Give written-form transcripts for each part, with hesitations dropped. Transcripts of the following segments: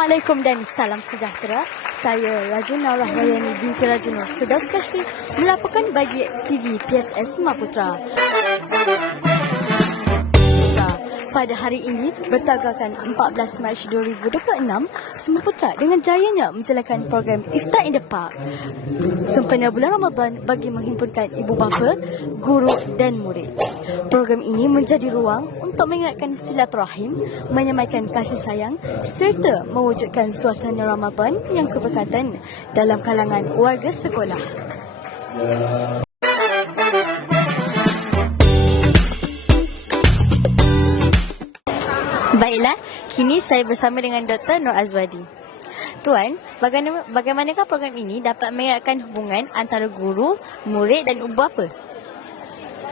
Assalamualaikum dan salam sejahtera. Saya Raja Naurah Wayani binti Raja Nur Firdaus Kashfi melaporkan bagi TV PSS Semaputra. Pada hari ini, bertanggalkan 14 Mac 2026, Semaputra dengan jayanya menjalankan program Iftar in the Park sempena bulan Ramadan bagi menghimpunkan ibu bapa, guru dan murid. Program ini menjadi ruang untuk mengingatkan silaturahim, menyamaikan kasih sayang serta mewujudkan suasana Ramadan yang keberkatan dalam kalangan warga sekolah. Baiklah, kini saya bersama dengan Dr. Nur Azwadi. Tuan, bagaimanakah program ini dapat mengeratkan hubungan antara guru, murid dan ibu bapa?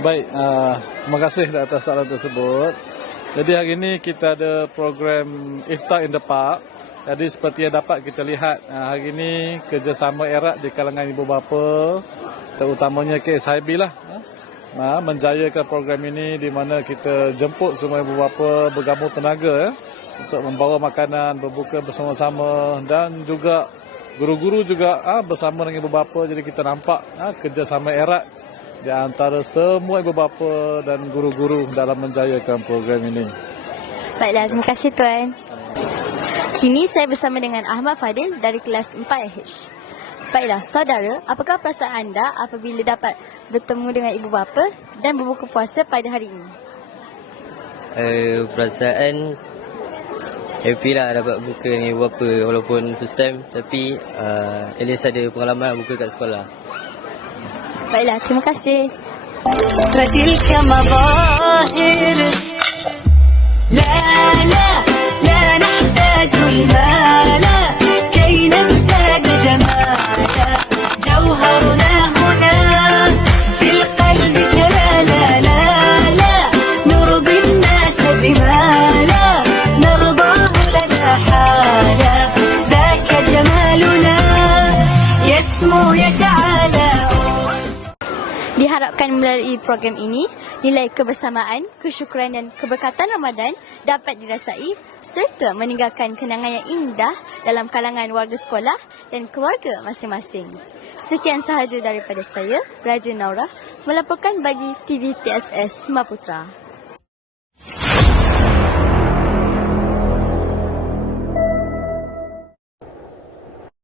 Baik, terima kasih atas soalan tersebut. Jadi hari ini kita ada program Iftar in the Park. Jadi seperti yang dapat kita lihat, hari ini kerjasama erat di kalangan ibu bapa, terutamanya KSIB lah, menjayakan program ini di mana kita jemput semua ibu bapa bergabung tenaga untuk membawa makanan, berbuka bersama-sama dan juga guru-guru juga bersama dengan ibu bapa. Jadi kita nampak kerjasama erat di antara semua ibu bapa dan guru-guru dalam menjayakan program ini. Baiklah, terima kasih Tuan. Kini saya bersama dengan Ahmad Fadil dari kelas 4H. Baiklah, saudara, apakah perasaan anda apabila dapat bertemu dengan ibu bapa dan berbuka puasa pada hari ini? Perasaan happy lah dapat buka dengan ibu bapa walaupun first time, tapi at least ada pengalaman buka kat sekolah. Baiklah, terima kasih. فتلك مظاهر لا لا لا نحتاج المال كي نزداد جمالا جوهرنا هنا في القلب كلا لا لا لا نرضي الناس بما لا نرضاه لنا حالا ذاك جمالنا يسمو يتعالى. Diharapkan melalui program ini, nilai kebersamaan, kesyukuran dan keberkatan Ramadan dapat dirasai serta meninggalkan kenangan yang indah dalam kalangan warga sekolah dan keluarga masing-masing. Sekian sahaja daripada saya, Raja Naurah, melaporkan bagi TV PSS Semaputra.